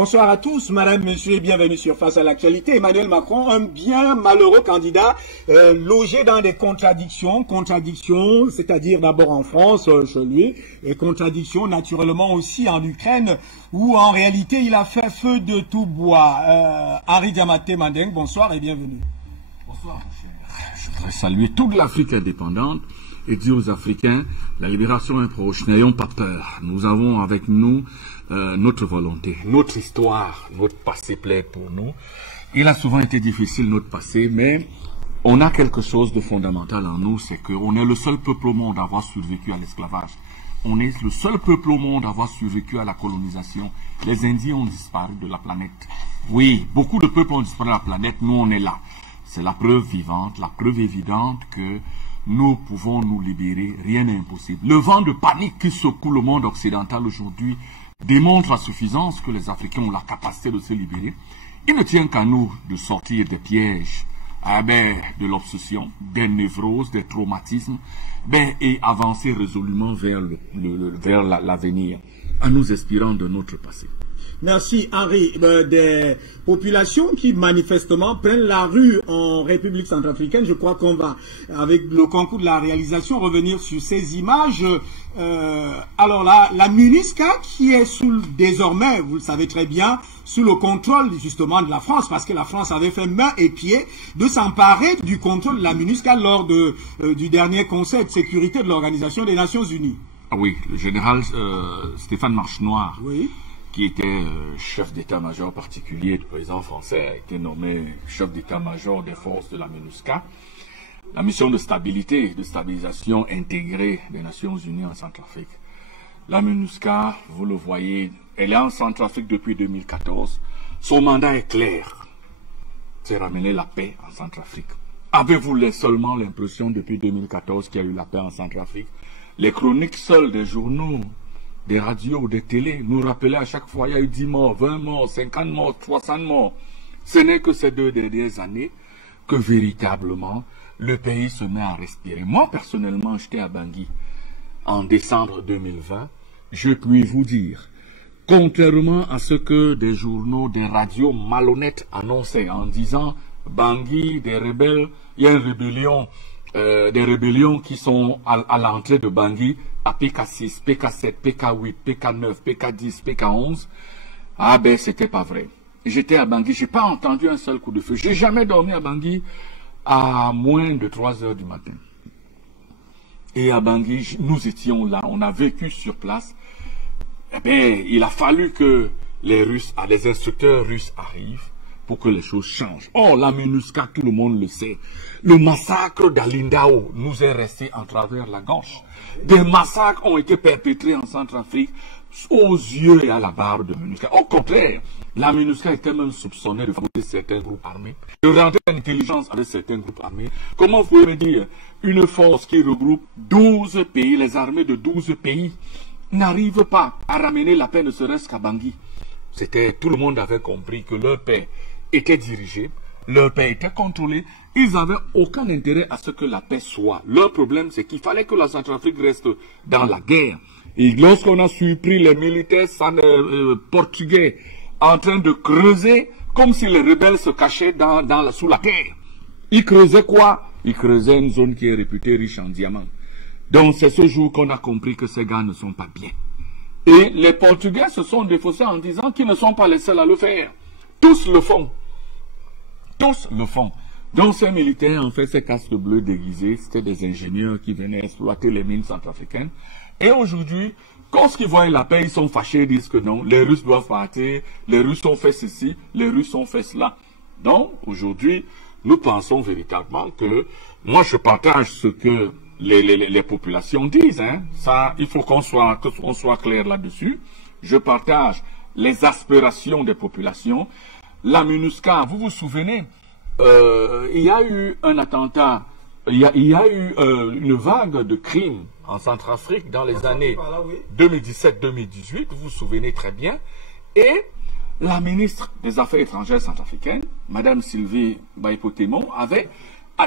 Bonsoir à tous, madame, monsieur, et bienvenue sur Face à l'actualité. Emmanuel Macron, un bien malheureux candidat, logé dans des contradictions, c'est-à-dire d'abord en France, chez lui, et contradictions naturellement aussi en Ukraine, où en réalité il a fait feu de tout bois. Henri Diamaté Mandeng, bonsoir et bienvenue. Bonsoir, mon cher. Je voudrais saluer toute l'Afrique indépendante et dire aux Africains, la libération est proche, n'ayons pas peur. Nous avons avec nous notre volonté, notre histoire, notre passé plaît pour nous. Il a souvent été difficile notre passé, mais on a quelque chose de fondamental en nous, c'est qu'on est le seul peuple au monde à avoir survécu à l'esclavage. On est le seul peuple au monde à avoir survécu à la colonisation. Les Indiens ont disparu de la planète. Oui, beaucoup de peuples ont disparu de la planète, nous on est là. C'est la preuve vivante, la preuve évidente que nous pouvons nous libérer, rien n'est impossible. Le vent de panique qui secoue le monde occidental aujourd'hui démontre à suffisance que les Africains ont la capacité de se libérer. Il ne tient qu'à nous de sortir des pièges, de l'obsession, des névroses, des traumatismes, et avancer résolument vers l'avenir, en nous inspirant de notre passé. Merci Henri. Des populations qui manifestement prennent la rue en République centrafricaine, je crois qu'on va, avec le concours de la réalisation, revenir sur ces images. Alors là, la MINUSCA qui est désormais, vous le savez très bien, sous le contrôle justement de la France, parce que la France avait fait main et pied de s'emparer du contrôle de la MINUSCA lors du dernier Conseil de sécurité de l'Organisation des Nations Unies. Ah oui, le général Stéphane Marchenoir. Oui. Qui était chef d'état-major particulier du président français, a été nommé chef d'état-major des forces de la MINUSCA. La mission de stabilité et de stabilisation intégrée des Nations Unies en Centrafrique. La MINUSCA, vous le voyez, elle est en Centrafrique depuis 2014. Son mandat est clair. C'est ramener la paix en Centrafrique. Avez-vous seulement l'impression depuis 2014 qu'il y a eu la paix en Centrafrique? Les chroniques seules des journaux, des radios, des télés, nous rappelaient à chaque fois, il y a eu 10 morts, 20 morts, 50 morts, 60 morts. Ce n'est que ces 2 dernières années que véritablement le pays se met à respirer. Moi, personnellement, j'étais à Bangui en décembre 2020. Je puis vous dire, contrairement à ce que des journaux, des radios malhonnêtes annonçaient en disant Bangui, des rebelles, il y a une rébellion, des rébellions qui sont à l'entrée de Bangui, à PK6, PK7, PK8, PK9, PK10, PK11, c'était pas vrai. J'étais à Bangui, j'ai pas entendu un seul coup de feu. J'ai jamais dormi à Bangui à moins de 3 heures du matin. Et à Bangui, nous étions là, on a vécu sur place. Il a fallu que les instructeurs russes arrivent pour que les choses changent. Oh, la MINUSCA, tout le monde le sait. Le massacre d'Alindao nous est resté en travers la gorge. Des massacres ont été perpétrés en Centrafrique aux yeux et à la barbe de MINUSCA. Au contraire, la MINUSCA était même soupçonnée de favoriser certains groupes armés, de rentrer en intelligence avec certains groupes armés. Comment vous pouvez me dire, une force qui regroupe 12 pays, les armées de 12 pays, n'arrive pas à ramener la paix ne serait-ce qu'à Bangui? Tout le monde avait compris que leur paix était dirigée, leur paix était contrôlée, ils n'avaient aucun intérêt à ce que la paix soit. Leur problème, c'est qu'il fallait que la Centrafrique reste dans la guerre. Et lorsqu'on a surpris les militaires portugais en train de creuser, comme si les rebelles se cachaient sous la terre. Ils creusaient quoi? Ils creusaient une zone qui est réputée riche en diamants. Donc c'est ce jour qu'on a compris que ces gars ne sont pas bien. Et les Portugais se sont défaussés en disant qu'ils ne sont pas les seuls à le faire. Tous le font. Tous le font. Donc ces militaires, en fait, ces casques bleus déguisés, c'était des ingénieurs qui venaient exploiter les mines centrafricaines. Et aujourd'hui, quand ils voient la paix, ils sont fâchés, ils disent que non, les Russes doivent partir, les Russes ont fait ceci, les Russes ont fait cela. Donc aujourd'hui, nous pensons véritablement que, moi je partage ce que les populations disent, hein. Ça, il faut qu'on soit clair là-dessus. Je partage les aspirations des populations. La MINUSCA, vous vous souvenez, il y a eu un attentat, il y a eu une vague de crimes en Centrafrique dans les années 2017-2018, vous vous souvenez très bien, et la ministre des Affaires étrangères centrafricaine, Madame Sylvie Baïpo-Témon, avait,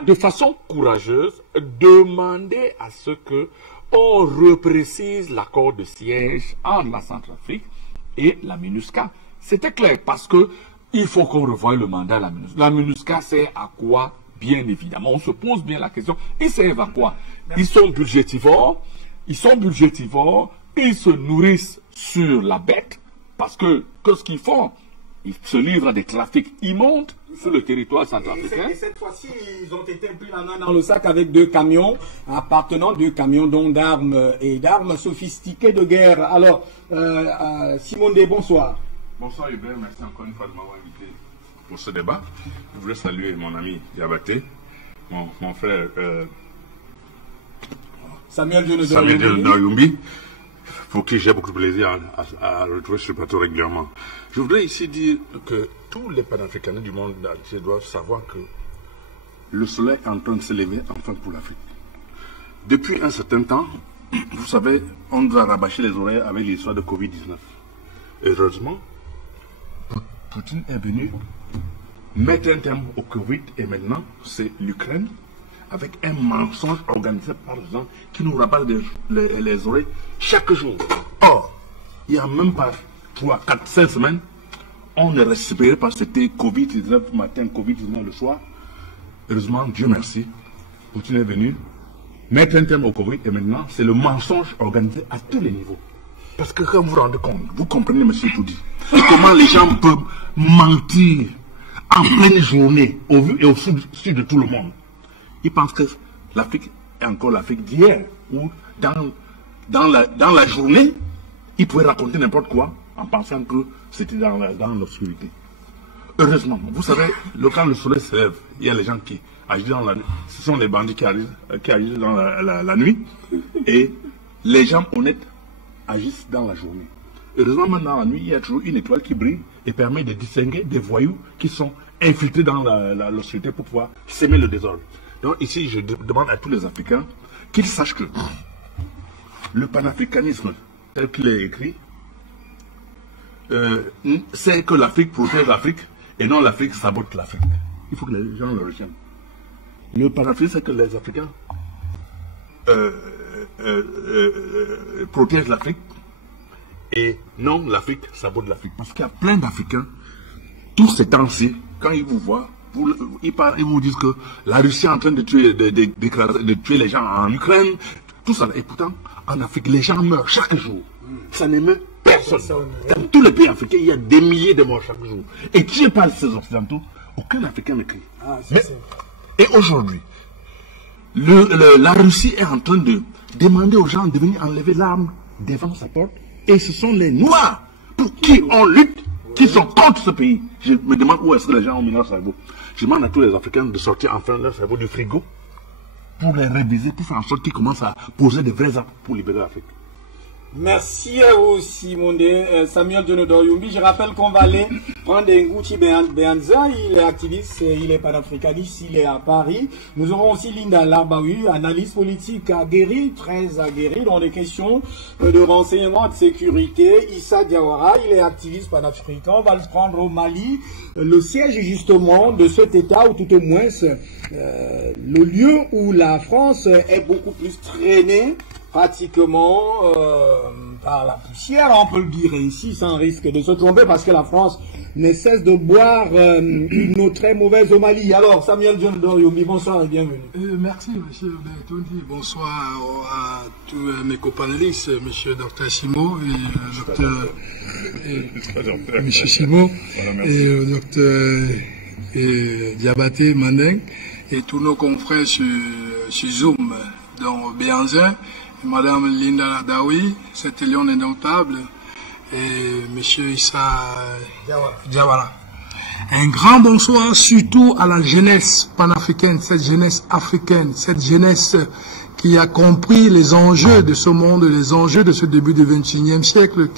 de façon courageuse, demandé à ce que on reprécise l'accord de siège entre la Centrafrique et la MINUSCA. C'était clair, parce que il faut qu'on revoie le mandat de la MINUSCA. La MINUSCA sert à quoi? Bien évidemment, on se pose bien la question. Ils servent à quoi? Ils sont budgétivores, ils se nourrissent sur la bête, parce que qu'est-ce qu'ils font? Ils se livrent à des trafics immondes sur le territoire centrafricain. Et cette fois-ci, ils ont été pris la main dans le sac avec 2 camions appartenant, 2 camions donc d'armes et d'armes sophistiquées de guerre. Alors, Simon Day, bonsoir. Bonsoir Hubert, merci encore une fois de m'avoir invité pour ce débat. Je voulais saluer mon ami Diabaté, mon frère Samuel Yumbi, pour qui j'ai beaucoup de plaisir à retrouver sur le plateau régulièrement. Je voudrais ici dire que tous les panafricains du monde entier doivent savoir que le soleil est en train de se lever enfin pour l'Afrique. Depuis un certain temps, vous savez, on nous a rabâché les oreilles avec l'histoire de Covid-19. Heureusement, Poutine est venu mettre un terme au Covid et maintenant c'est l'Ukraine avec un mensonge organisé par les gens qui nous rabattent les oreilles chaque jour. Or, il n'y a même pas 3, 4, 5 semaines, on est respiré par c'était Covid-19 matin, Covid-19 le soir. Heureusement, Dieu merci, Poutine est venu mettre un terme au Covid et maintenant c'est le mensonge organisé à tous les niveaux. Parce que quand vous vous rendez compte, vous comprenez, monsieur Toudi, comment les gens peuvent mentir en pleine journée, au vu et au sud de tout le monde. Ils pensent que l'Afrique est encore l'Afrique d'hier, où dans la journée, ils pouvaient raconter n'importe quoi en pensant que c'était dans l'obscurité. Heureusement, vous savez, quand le soleil se lève, il y a les gens qui agissent dans la nuit. Ce sont les bandits qui agissent dans la nuit, et les gens honnêtes agissent dans la journée. Heureusement, maintenant, dans la nuit, il y a toujours une étoile qui brille et permet de distinguer des voyous qui sont infiltrés dans l'obscurité pour pouvoir s'aimer le désordre. Donc ici, je demande à tous les Africains qu'ils sachent que le panafricanisme, tel qu'il est écrit, c'est que l'Afrique protège l'Afrique et non l'Afrique sabote l'Afrique. Il faut que les gens le retiennent. Le panafricanisme, c'est que les Africains protègent l'Afrique et non l'Afrique sabote l'Afrique. Parce qu'il y a plein d'Africains, tous ces temps-ci, quand ils vous voient, ils vous disent que la Russie est en train de tuer les gens en Ukraine, tout ça. Et pourtant, en Afrique, les gens meurent chaque jour. Ça n'émeut personne. Dans tous les pays africains, il y a des milliers de morts chaque jour. Et qui parle de ces Occidentaux? Aucun Africain ne crie. Et aujourd'hui, la Russie est en train de demander aux gens de venir enlever l'arme devant sa porte. Et ce sont les Noirs pour qui on lutte, qui sont contre ce pays. Je me demande où est-ce que les gens ont mis leur cerveau. Je demande à tous les Africains de sortir enfin leur cerveau du frigo pour les réviser, pour faire en sorte qu'ils commencent à poser de vrais actes pour libérer l'Afrique. Merci à vous, Simon Samuel Yumbi. Je rappelle qu'on va aller prendre Ngouti Beanza. Il est activiste, il est panafricaniste, il est à Paris. Nous aurons aussi Linda Larbaoui, analyste politique aguerrie, très aguerrie dans les questions de renseignement, de sécurité. Issa Diawara, il est activiste panafricain. On va le prendre au Mali, le siège justement de cet État, ou tout au moins le lieu où la France est beaucoup plus traînée pratiquement par la poussière, on peut le dire ici sans risque de se tromper, parce que la France ne cesse de boire une eau très mauvaise au Mali. Alors, Samuel Yumbi, bonsoir et bienvenue. Merci, monsieur Bertondi. Bonsoir à tous mes copanélistes, monsieur Dr Simo et monsieur Simo et Dr Diabaté Mandeng et tous nos confrères sur Zoom, dont Béanzin, Madame Linda Larbaoui, cette lion indomptable, et Monsieur Issa Diawara. Un grand bonsoir surtout à la jeunesse panafricaine, cette jeunesse africaine, cette jeunesse qui a compris les enjeux de ce monde, les enjeux de ce début du XXIe siècle,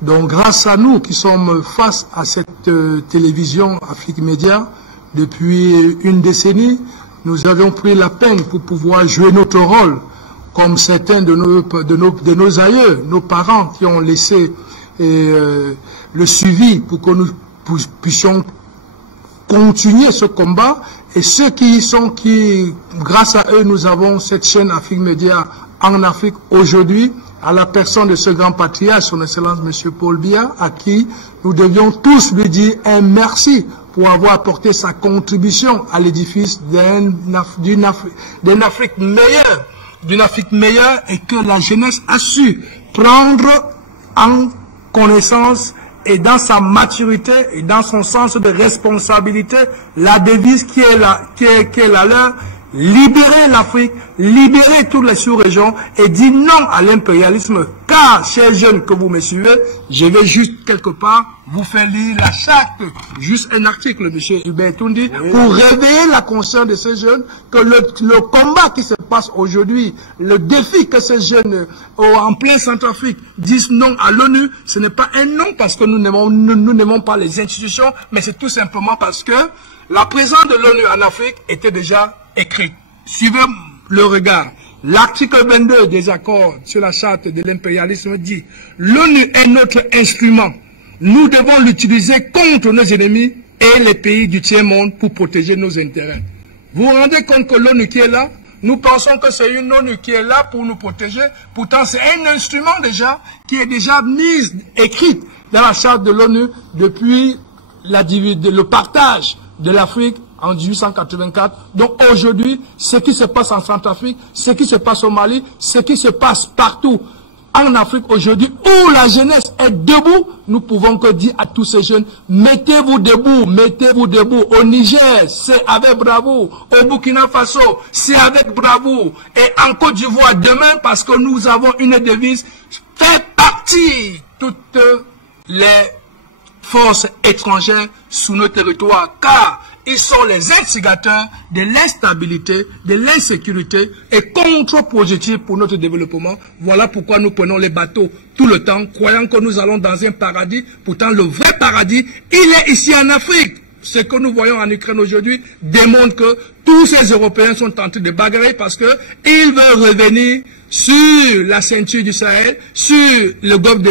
donc grâce à nous qui sommes face à cette télévision Afrique Média depuis une décennie, nous avions pris la peine pour pouvoir jouer notre rôle, comme certains de nos aïeux, nos parents qui ont laissé le suivi pour que nous puissions continuer ce combat, et ceux qui, grâce à eux, nous avons cette chaîne Afrique Média en Afrique aujourd'hui, à la personne de ce grand patriarche, son Excellence M. Paul Biya, à qui nous devions tous lui dire un merci pour avoir apporté sa contribution à l'édifice d'une Afrique meilleure, et que la jeunesse a su prendre en connaissance et dans sa maturité et dans son sens de responsabilité la devise qui est la leur. Libérer l'Afrique, libérer toutes les sous-régions et dire non à l'impérialisme. Car, chers jeunes que vous me suivez, je vais juste quelque part vous faire lire la charte, juste un article, M. Hubert Toundi, pour réveiller la conscience de ces jeunes que le combat qui se passe aujourd'hui, le défi que ces jeunes en plein Centrafrique disent non à l'ONU, ce n'est pas un non parce que nous n'aimons pas les institutions, mais c'est tout simplement parce que la présence de l'ONU en Afrique était déjà écrite. Suivez le regard. L'article 22 des accords sur la charte de l'impérialisme dit « L'ONU est notre instrument. Nous devons l'utiliser contre nos ennemis et les pays du tiers-monde pour protéger nos intérêts. » Vous vous rendez compte que l'ONU qui est là, nous pensons que c'est une ONU qui est là pour nous protéger. Pourtant, c'est un instrument déjà qui est déjà écrite dans la charte de l'ONU depuis le partage de l'Afrique en 1884. Donc aujourd'hui, ce qui se passe en Centrafrique, ce qui se passe au Mali, ce qui se passe partout en Afrique aujourd'hui, où la jeunesse est debout, nous pouvons que dire à tous ces jeunes, mettez-vous debout, mettez-vous debout. Au Niger, c'est avec bravoure. Au Burkina Faso, c'est avec bravoure. Et en Côte d'Ivoire, demain, parce que nous avons une devise, fait partie toutes les forces étrangères sous nos territoires, car ils sont les instigateurs de l'instabilité, de l'insécurité et contre-positifs pour notre développement. Voilà pourquoi nous prenons les bateaux tout le temps, croyant que nous allons dans un paradis. Pourtant, le vrai paradis, il est ici en Afrique. Ce que nous voyons en Ukraine aujourd'hui démontre que tous ces Européens sont en train de bagarrer parce que ils veulent revenir sur la ceinture du Sahel, sur le golfe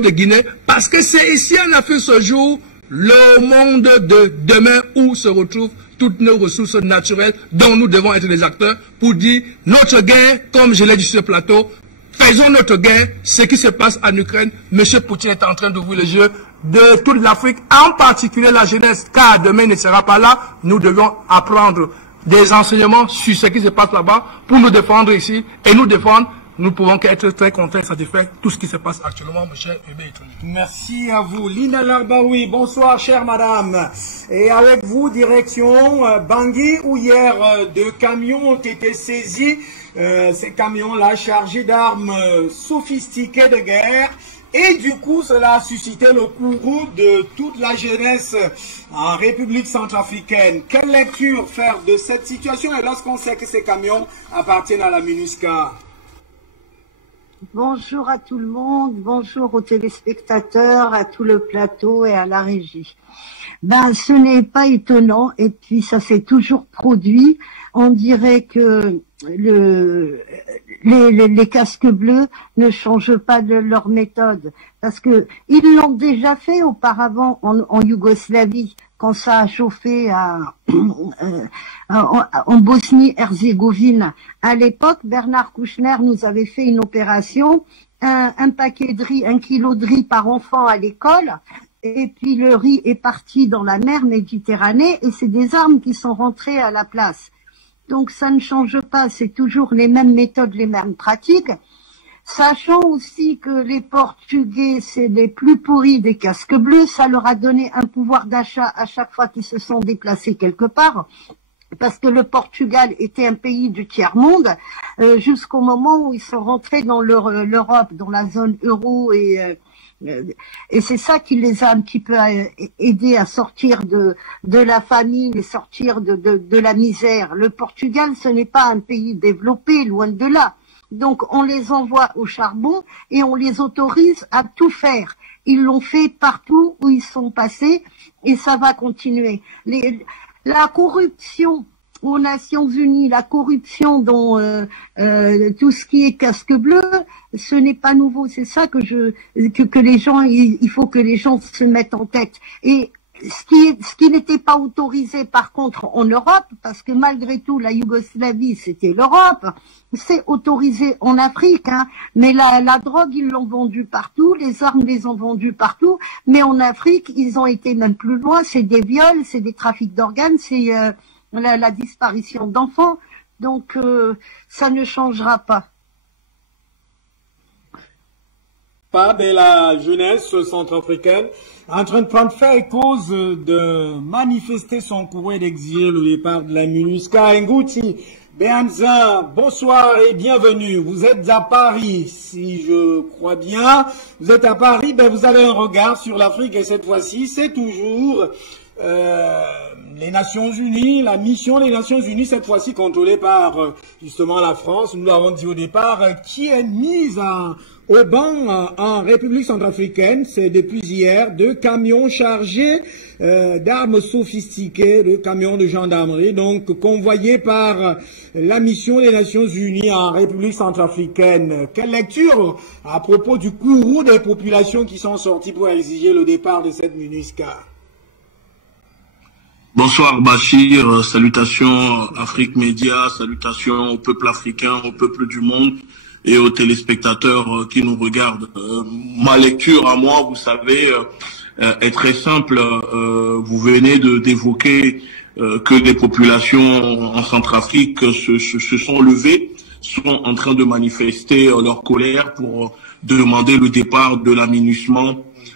de Guinée, parce que c'est ici en Afrique ce jour le monde de demain où se retrouvent toutes nos ressources naturelles dont nous devons être des acteurs pour dire notre guerre, comme je l'ai dit sur ce plateau, faisons notre guerre. Ce qui se passe en Ukraine, M. Poutine est en train d'ouvrir les yeux de toute l'Afrique, en particulier la jeunesse, car demain ne sera pas là. Nous devons apprendre des enseignements sur ce qui se passe là-bas pour nous défendre ici et nous défendre. Nous pouvons qu'être très contents et satisfaits de tout ce qui se passe actuellement, M. Hubert Toundi. Merci à vous. Linda Larbaoui, bonsoir, chère madame. Et avec vous, direction Bangui, où hier deux camions ont été saisis. Ces camions-là chargés d'armes sophistiquées de guerre. Et du coup, cela a suscité le courroux de toute la jeunesse en République centrafricaine. Quelle lecture faire de cette situation et lorsqu'on sait que ces camions appartiennent à la MINUSCA? Bonjour à tout le monde, bonjour aux téléspectateurs, à tout le plateau et à la régie. Ben, ce n'est pas étonnant et puis ça s'est toujours produit. On dirait que les casques bleus ne changent pas de leur méthode parce que ils l'ont déjà fait auparavant en Yougoslavie quand ça a chauffé en Bosnie-Herzégovine. À l'époque, Bernard Kouchner nous avait fait une opération, un paquet de riz, 1 kilo de riz par enfant à l'école, et puis le riz est parti dans la mer Méditerranée et c'est des armes qui sont rentrées à la place. Donc ça ne change pas, c'est toujours les mêmes méthodes, les mêmes pratiques. Sachant aussi que les Portugais, c'est les plus pourris des casques bleus, ça leur a donné un pouvoir d'achat à chaque fois qu'ils se sont déplacés quelque part, parce que le Portugal était un pays du tiers-monde, jusqu'au moment où ils sont rentrés dans l'Europe, dans la zone euro, et c'est ça qui les a un petit peu aidés à sortir de la famine et sortir de la misère. Le Portugal, ce n'est pas un pays développé, loin de là. Donc on les envoie au charbon et on les autorise à tout faire. Ils l'ont fait partout où ils sont passés et ça va continuer. La corruption aux Nations Unies, la corruption dans tout ce qui est casque bleu, ce n'est pas nouveau. C'est ça que les gens, il faut que les gens se mettent en tête. Et Ce qui n'était pas autorisé par contre en Europe, parce que malgré tout la Yougoslavie c'était l'Europe, c'est autorisé en Afrique, hein, mais la drogue ils l'ont vendue partout, les armes les ont vendues partout, mais en Afrique ils ont été même plus loin, c'est des viols, c'est des trafics d'organes, c'est la disparition d'enfants, donc ça ne changera pas. Pas de la jeunesse centrafricaine en train de prendre fait et cause de manifester son courrier d'exil au départ de la MINUSCA. Ngouti Béanzin, bonsoir et bienvenue. Vous êtes à Paris, si je crois bien. Vous êtes à Paris, ben vous avez un regard sur l'Afrique et cette fois-ci, c'est toujours les Nations Unies, la mission des Nations Unies, cette fois-ci contrôlée par justement la France, nous l'avons dit au départ, qui est mise au banc en République centrafricaine. C'est depuis hier 2 camions chargés d'armes sophistiquées, 2 camions de gendarmerie, donc convoyés par la mission des Nations Unies en République centrafricaine. Quelle lecture à propos du courroux des populations qui sont sorties pour exiger le départ de cette MINUSCA? Bonsoir Bachir, salutations Afrique Média, salutations au peuple africain, au peuple du monde et aux téléspectateurs qui nous regardent. Ma lecture à moi, vous savez, est très simple. Vous venez d'évoquer que des populations en Centrafrique se sont levées, sont en train de manifester leur colère pour demander le départ de la MINUSMA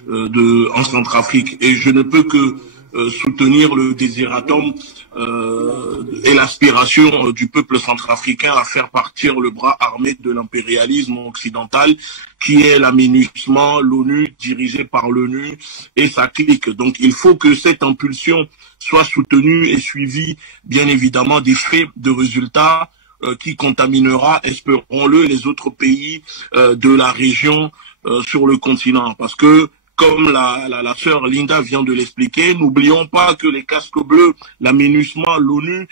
en Centrafrique. Et je ne peux que soutenir le désiratum et l'aspiration du peuple centrafricain à faire partir le bras armé de l'impérialisme occidental qui est la MINUSMA, l'ONU, dirigée par l'ONU et sa clique. Donc il faut que cette impulsion soit soutenue et suivie bien évidemment des faits, de résultats qui contaminera, espérons-le, les autres pays de la région sur le continent. Parce que comme la sœur Linda vient de l'expliquer, n'oublions pas que les casques bleus, la MINUSMA, l'ONU,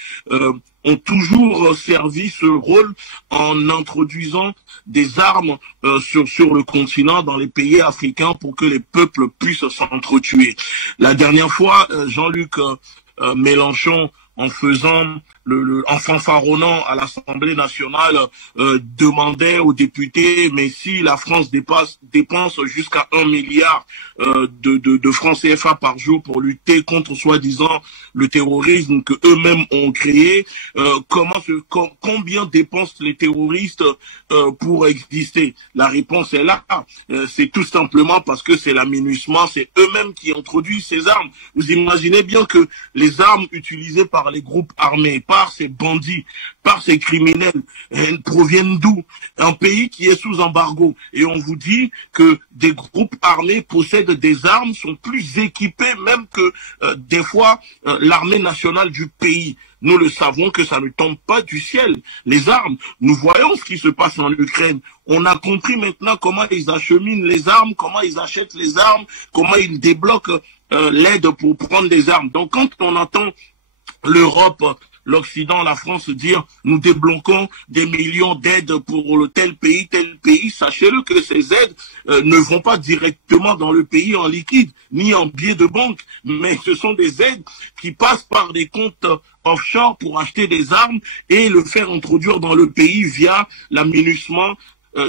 ont toujours servi ce rôle en introduisant des armes sur le continent, dans les pays africains, pour que les peuples puissent s'entretuer. La dernière fois, Jean-Luc Mélenchon, en fanfaronnant à l'Assemblée nationale, demandait aux députés, mais si la France dépense jusqu'à 1 milliard de francs CFA par jour pour lutter contre soi-disant le terrorisme que eux-mêmes ont créé, combien dépensent les terroristes pour exister? La réponse est là. C'est tout simplement parce que c'est la MINUSMA, c'est eux-mêmes qui introduisent ces armes. Vous imaginez bien que les armes utilisées par les groupes armés, par ces bandits, par ces criminels, elles proviennent d'où? Un pays qui est sous embargo. Et on vous dit que des groupes armés possèdent des armes, sont plus équipés même que des fois l'armée nationale du pays. Nous le savons que ça ne tombe pas du ciel. Les armes, nous voyons ce qui se passe en Ukraine. On a compris maintenant comment ils acheminent les armes, comment ils achètent les armes, comment ils débloquent l'aide pour prendre des armes. Donc quand on entend l'Europe, l'Occident, la France dire nous débloquons des millions d'aides pour tel pays, sachez-le que ces aides ne vont pas directement dans le pays en liquide, ni en billets de banque, mais ce sont des aides qui passent par des comptes offshore pour acheter des armes et le faire introduire dans le pays via la MINUSMA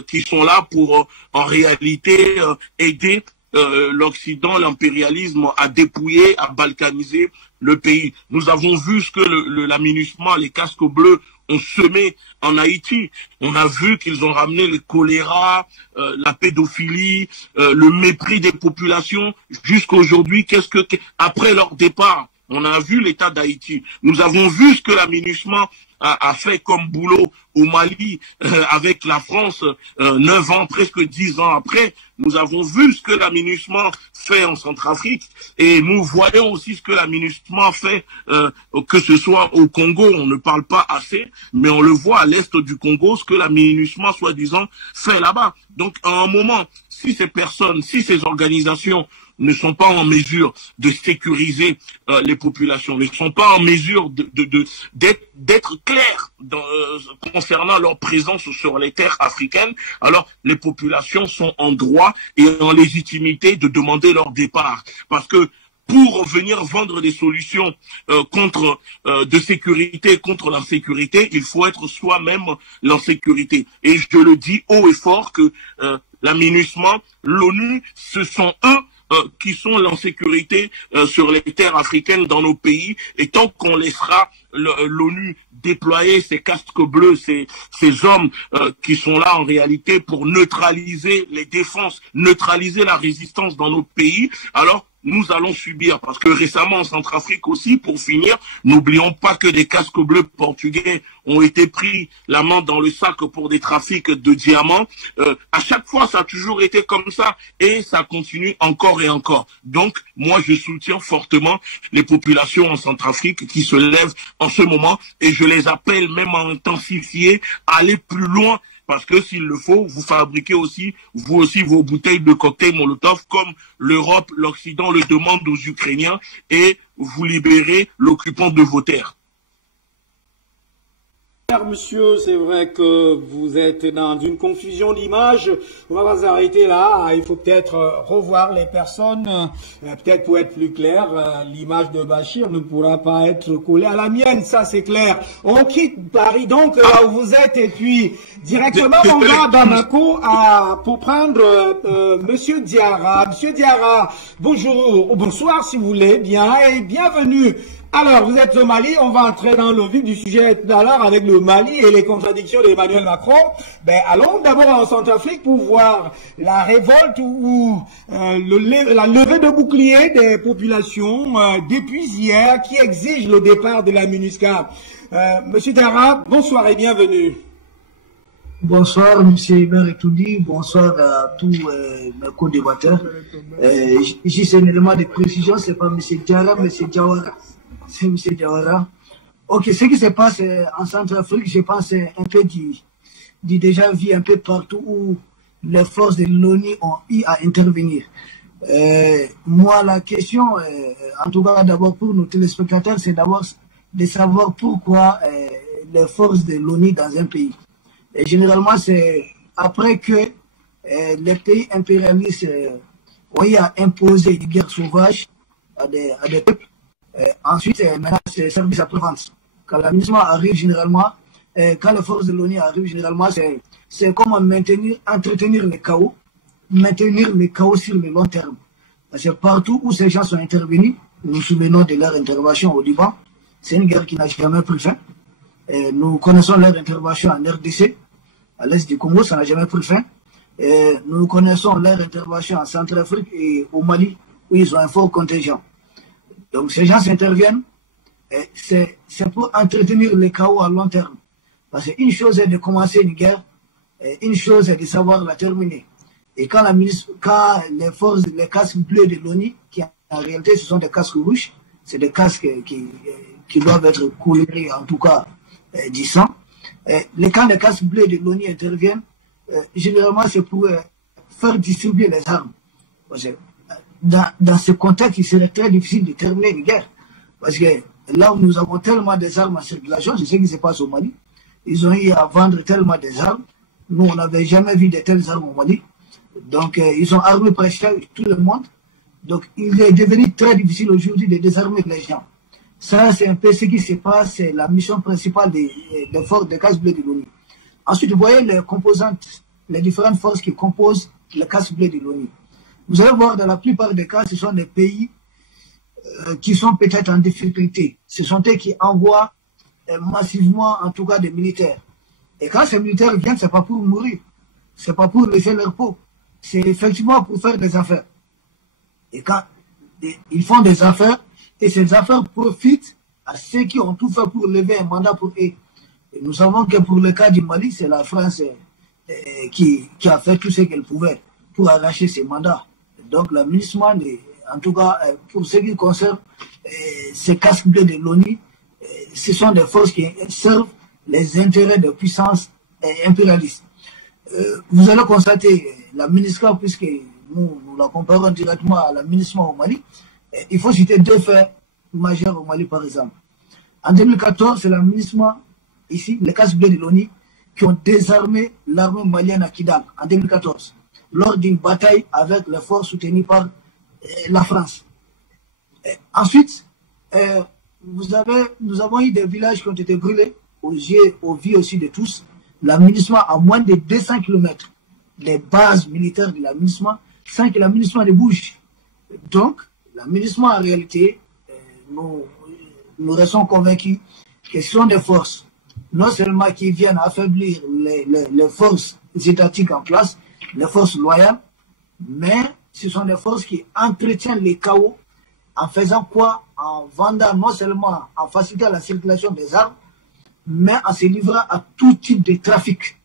qui sont là pour en réalité aider l'Occident, l'impérialisme à dépouiller, à balkaniser le pays. Nous avons vu ce que la MINUSMA, les casques bleus ont semé en Haïti. On a vu qu'ils ont ramené le choléra, la pédophilie, le mépris des populations jusqu'à aujourd'hui. Après leur départ, on a vu l'état d'Haïti. Nous avons vu ce que la MINUSMA a fait comme boulot au Mali avec la France 9 ans, presque 10 ans après. Nous avons vu ce que la MINUSMA fait en Centrafrique et nous voyons aussi ce que la MINUSMA fait, que ce soit au Congo, on ne parle pas assez, mais on le voit à l'est du Congo, ce que la MINUSMA, soi-disant, fait là-bas. Donc à un moment, si ces personnes, si ces organisations ne sont pas en mesure de sécuriser les populations, ne sont pas en mesure d'être clairs concernant leur présence sur les terres africaines, alors les populations sont en droit et en légitimité de demander leur départ. Parce que pour venir vendre des solutions de sécurité contre l'insécurité, il faut être soi-même l'insécurité. Et je le dis haut et fort que la MINUSMA, l'ONU, ce sont eux qui sont l'insécurité sur les terres africaines dans nos pays. Et tant qu'on laissera l'ONU déployer ces casques bleus, ces hommes qui sont là en réalité pour neutraliser les défenses, neutraliser la résistance dans nos pays, alors nous allons subir. Parce que récemment en Centrafrique aussi, pour finir, n'oublions pas que des casques bleus portugais ont été pris la main dans le sac pour des trafics de diamants. À chaque fois, ça a toujours été comme ça et ça continue encore et encore. Donc, moi, je soutiens fortement les populations en Centrafrique qui se lèvent en ce moment et je les appelle même à intensifier, à aller plus loin. Parce que s'il le faut, vous fabriquez aussi, vous aussi, vos bouteilles de cocktail Molotov comme l'Europe, l'Occident le demande aux Ukrainiens et vous libérez l'occupant de vos terres. Monsieur, c'est vrai que vous êtes dans une confusion d'image. On va pas s'arrêter là. Il faut peut-être revoir les personnes. Peut-être pour être plus clair, l'image de Bachir ne pourra pas être collée à la mienne. Ça, c'est clair. On quitte Paris, donc, là où vous êtes. Et puis, directement, on va à Bamako pour prendre Monsieur Diarra. Monsieur Diarra, bonjour, ou bonsoir si vous voulez bien, et bienvenue. Alors, vous êtes au Mali, on va entrer dans le vif du sujet tout à l'heure avec le Mali et les contradictions d'Emmanuel Macron. Ben, allons d'abord en Centrafrique pour voir la révolte ou la levée de bouclier des populations depuis hier qui exige le départ de la MINUSCA. Monsieur Diarra, bonsoir et bienvenue. Bonsoir, monsieur Hubert Etoudi. Bonsoir à tous mes co-débatteurs. Juste un élément de précision, c'est pas monsieur Diarra, monsieur Diawara. C'est M. Diawara. Ok, ce qui se passe en Centrafrique, je pense, c'est un peu du déjà vu un peu partout où les forces de l'ONU ont eu à intervenir. Moi, la question, en tout cas d'abord pour nos téléspectateurs, c'est d'abord de savoir pourquoi les forces de l'ONU dans un pays. Et généralement, c'est après que les pays impérialistes ont eu à imposer une guerre sauvage à des peuples. Ensuite, maintenant, c'est service après-vente. Quand la MINUSMA arrive généralement, quand les forces de l'ONU arrivent généralement, c'est comment entretenir le chaos sur le long terme. Parce que partout où ces gens sont intervenus, nous nous souvenons de leur intervention au Liban, c'est une guerre qui n'a jamais pris fin. Nous connaissons leur intervention en RDC, à l'est du Congo, ça n'a jamais pris fin. Nous connaissons leur intervention en Centrafrique et au Mali, où ils ont un fort contingent. Donc ces gens interviennent, c'est pour entretenir le chaos à long terme. Parce qu'une chose est de commencer une guerre, une chose est de savoir la terminer. Et quand les forces, les casques bleus de l'ONU, qui en réalité ce sont des casques rouges, c'est des casques qui doivent être coulés, en tout cas du sang. Quand les casques bleus de l'ONU interviennent, généralement c'est pour faire distribuer les armes. Parce que dans ce contexte, il serait très difficile de terminer une guerre. Parce que là où nous avons tellement des armes en circulation, c'est ce qui se passe au Mali. Ils ont eu à vendre tellement des armes. Nous, on n'avait jamais vu de telles armes au Mali. Donc, ils ont armé presque tout le monde. Donc, il est devenu très difficile aujourd'hui de désarmer les gens. Ça, c'est un peu ce qui se passe. C'est la mission principale des forces de casques bleus de l'ONU. Ensuite, vous voyez les composantes, les différentes forces qui composent le casque bleu de l'ONU. Vous allez voir, dans la plupart des cas, ce sont des pays qui sont peut-être en difficulté. Ce sont eux qui envoient massivement, en tout cas, des militaires. Et quand ces militaires viennent, c'est pas pour mourir. C'est pas pour laisser leur peau. C'est effectivement pour faire des affaires. Et quand ils font des affaires, et ces affaires profitent à ceux qui ont tout fait pour lever un mandat pour eux. Et nous savons que pour le cas du Mali, c'est la France qui a fait tout ce qu'elle pouvait pour arracher ces mandats. Donc la MINUSMA, en tout cas pour ce qui concerne ces casques bleus de l'ONU, ce sont des forces qui servent les intérêts de puissance impérialiste. Vous allez constater la MINUSCA, puisque nous la comparons directement à la MINUSMA au Mali, il faut citer deux faits majeurs au Mali par exemple. En 2014, c'est la MINUSMA, ici, les casques bleus de l'ONU, qui ont désarmé l'armée malienne à Kidal en 2014. Lors d'une bataille avec les forces soutenues par la France. Ensuite, nous avons eu des villages qui ont été brûlés, aux yeux, aux vies aussi de tous. L'aménagement à moins de 200 km, les bases militaires de l'aménagement, sans que l'aménagement ne bouge. Donc, l'aménagement en réalité, nous restons convaincus que ce sont des forces, non seulement qui viennent affaiblir les forces étatiques en place, les forces loyales, mais ce sont des forces qui entretiennent les chaos en faisant quoi? En vendant non seulement, en facilitant la circulation des armes, mais en se livrant à tout type de trafic.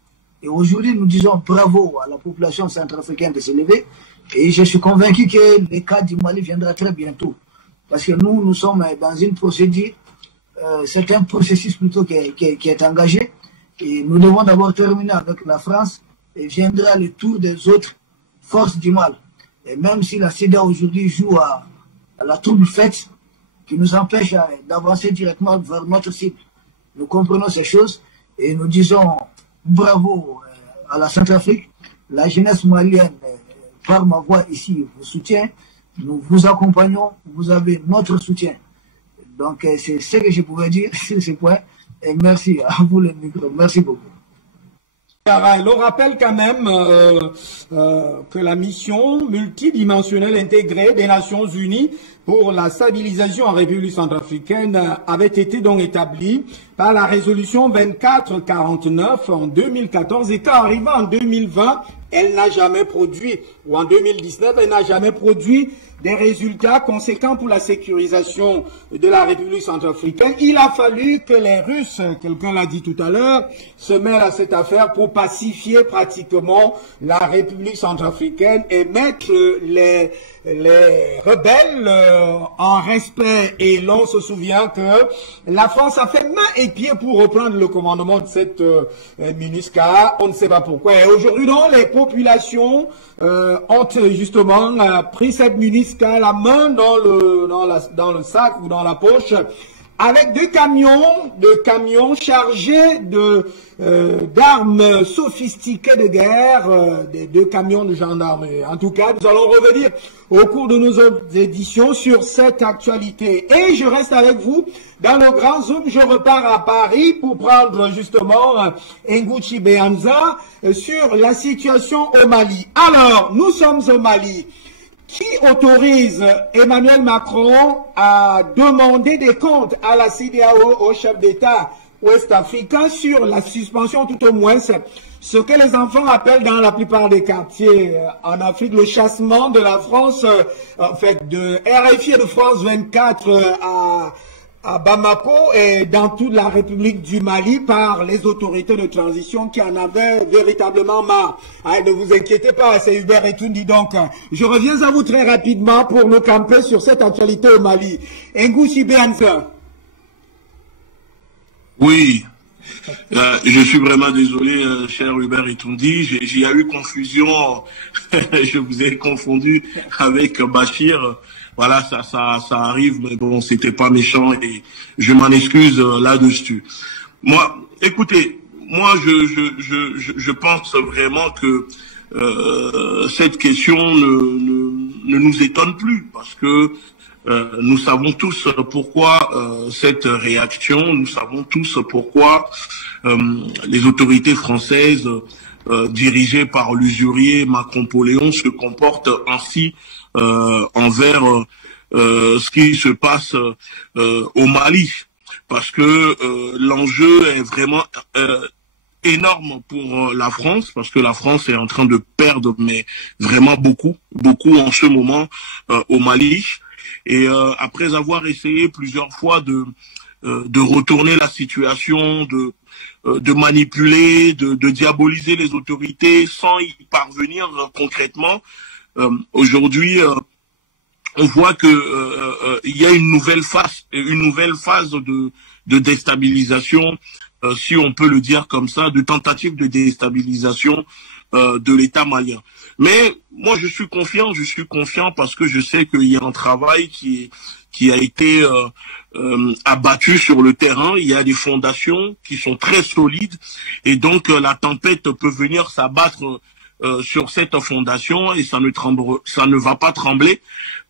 Et aujourd'hui, nous disons bravo à la population centrafricaine de se lever. Et je suis convaincu que le cas du Mali viendra très bientôt. Parce que nous sommes dans une procédure, c'est un processus plutôt qui est engagé. Et nous devons d'abord terminer avec la France et viendra le tour des autres forces du mal. Et même si la CEDEAO aujourd'hui joue à la trouble faite, qui nous empêche d'avancer directement vers notre cible. Nous comprenons ces choses et nous disons bravo à la Centrafrique. La jeunesse malienne, par ma voix ici, vous soutient. Nous vous accompagnons. Vous avez notre soutien. Donc, c'est ce que je pouvais dire sur ce point. Et merci à vous le micro. Merci beaucoup. On rappelle quand même que la mission multidimensionnelle intégrée des Nations Unies pour la stabilisation en République centrafricaine avait été donc établie par la résolution 2449 en 2014 et qu'arrivant en 2020, elle n'a jamais produit, ou en 2019, elle n'a jamais produit des résultats conséquents pour la sécurisation de la République centrafricaine. Il a fallu que les Russes, quelqu'un l'a dit tout à l'heure, se mêlent à cette affaire pour pacifier pratiquement la République centrafricaine et mettre les rebelles en respect. Et l'on se souvient que la France a fait main et pied pour reprendre le commandement de cette MINUSCA. On ne sait pas pourquoi. Et aujourd'hui, donc, les populations ont justement pris cette MINUSCA la main dans le sac ou dans la poche, avec deux camions chargés d'armes sophistiquées de guerre, des deux camions de gendarmerie. En tout cas, nous allons revenir au cours de nos éditions sur cette actualité. Et je reste avec vous dans le grand zoom. Je repars à Paris pour prendre justement Nguchi Beanza sur la situation au Mali. Alors, nous sommes au Mali. Qui autorise Emmanuel Macron à demander des comptes à la CEDEAO, au chef d'État ouest-africain, sur la suspension, tout au moins, ce que les enfants appellent dans la plupart des quartiers en Afrique, le chassement de la France, en fait, de RFI et de France 24 à Bamako et dans toute la République du Mali par les autorités de transition qui en avaient véritablement marre. Ah, ne vous inquiétez pas, c'est Hubert Etundi. Donc, je reviens à vous très rapidement pour nous camper sur cette actualité au Mali. Nguchi Beanza. Oui, je suis vraiment désolé, cher Hubert Etundi. Il y a eu confusion. Je vous ai confondu avec Bachir. Voilà, ça arrive, mais bon, c'était pas méchant et je m'en excuse là-dessus. Moi, écoutez, je pense vraiment que cette question ne nous étonne plus parce que nous savons tous pourquoi cette réaction, nous savons tous pourquoi les autorités françaises dirigées par l'usurier Macron-Poléon se comportent ainsi envers ce qui se passe au Mali, parce que l'enjeu est vraiment énorme pour la France, parce que la France est en train de perdre, mais vraiment beaucoup en ce moment au Mali. Et après avoir essayé plusieurs fois de retourner la situation, de manipuler, de diaboliser les autorités sans y parvenir concrètement, aujourd'hui, on voit que il y a une nouvelle phase de déstabilisation, si on peut le dire comme ça, de tentative de déstabilisation de l'État malien. Mais moi, je suis confiant parce que je sais qu'il y a un travail qui a été abattu sur le terrain. Il y a des fondations qui sont très solides et donc la tempête peut venir s'abattre sur cette fondation et ça ne va pas trembler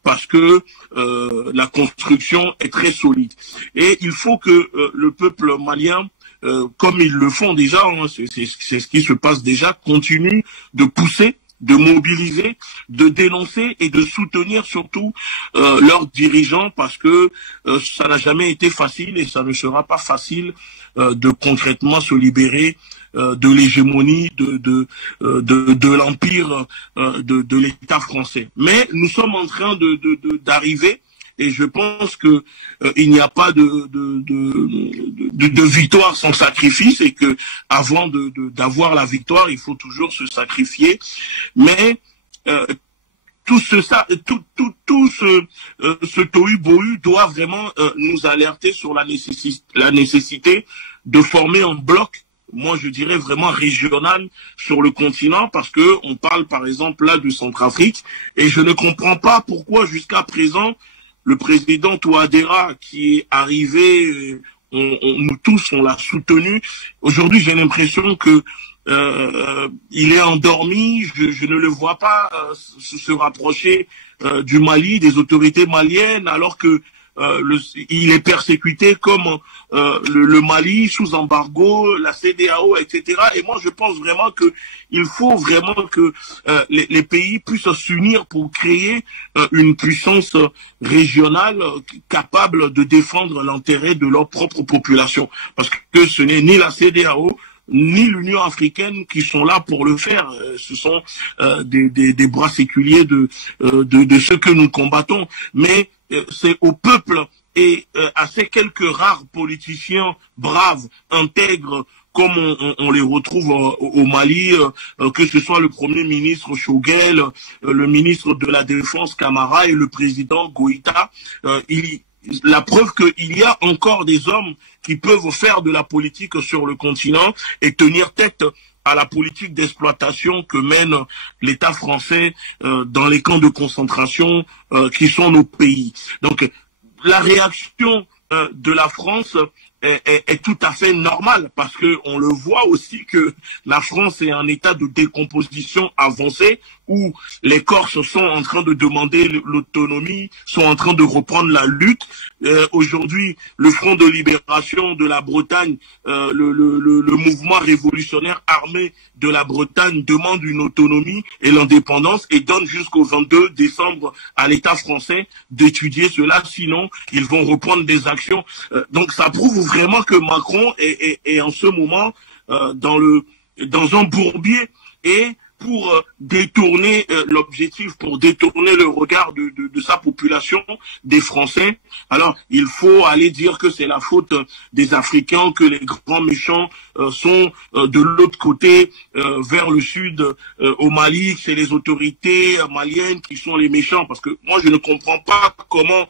parce que la construction est très solide. Et il faut que le peuple malien, comme ils le font déjà, hein, c'est ce qui se passe déjà, continue de pousser, de mobiliser, de dénoncer et de soutenir surtout leurs dirigeants parce que ça n'a jamais été facile et ça ne sera pas facile de concrètement se libérer de l'hégémonie de l'empire de l'État français. Mais nous sommes en train d'arriver et je pense que il n'y a pas de victoire sans sacrifice et que avant d'avoir la victoire, il faut toujours se sacrifier. Mais tout ce tohu-bohu doit vraiment nous alerter sur la nécessité de former un bloc, moi je dirais vraiment régional sur le continent, parce que on parle par exemple là de Centrafrique et je ne comprends pas pourquoi jusqu'à présent le président Touadéra qui est arrivé, nous tous on l'a soutenu. Aujourd'hui j'ai l'impression que il est endormi, je ne le vois pas se rapprocher du Mali, des autorités maliennes, alors que il est persécuté comme le Mali sous embargo, la CEDEAO, etc. Et moi, je pense vraiment que il faut vraiment que les pays puissent s'unir pour créer une puissance régionale capable de défendre l'intérêt de leur propre population. Parce que ce n'est ni la CEDEAO, ni l'Union africaine qui sont là pour le faire. Ce sont des bras séculiers de ceux que nous combattons. Mais c'est au peuple et à ces quelques rares politiciens braves, intègres, comme on les retrouve au Mali, que ce soit le Premier ministre Choguel, le ministre de la Défense Camara et le président Goïta, la preuve qu'il y a encore des hommes qui peuvent faire de la politique sur le continent et tenir tête à la politique d'exploitation que mène l'État français dans les camps de concentration qui sont nos pays. Donc la réaction de la France est tout à fait normale parce que on le voit aussi que la France est en état de décomposition avancée où les Corses sont en train de demander l'autonomie, sont en train de reprendre la lutte. Aujourd'hui, le Front de libération de la Bretagne, le mouvement révolutionnaire armé de la Bretagne demande une autonomie et l'indépendance et donne jusqu'au 22 décembre à l'État français d'étudier cela, sinon ils vont reprendre des actions. Donc ça prouve vraiment que Macron est en ce moment dans un bourbier et pour détourner l'objectif, pour détourner le regard de sa population, des Français. Alors, il faut aller dire que c'est la faute des Africains, que les grands méchants sont de l'autre côté, vers le sud, au Mali, que c'est les autorités maliennes qui sont les méchants. Parce que moi, je ne comprends pas comment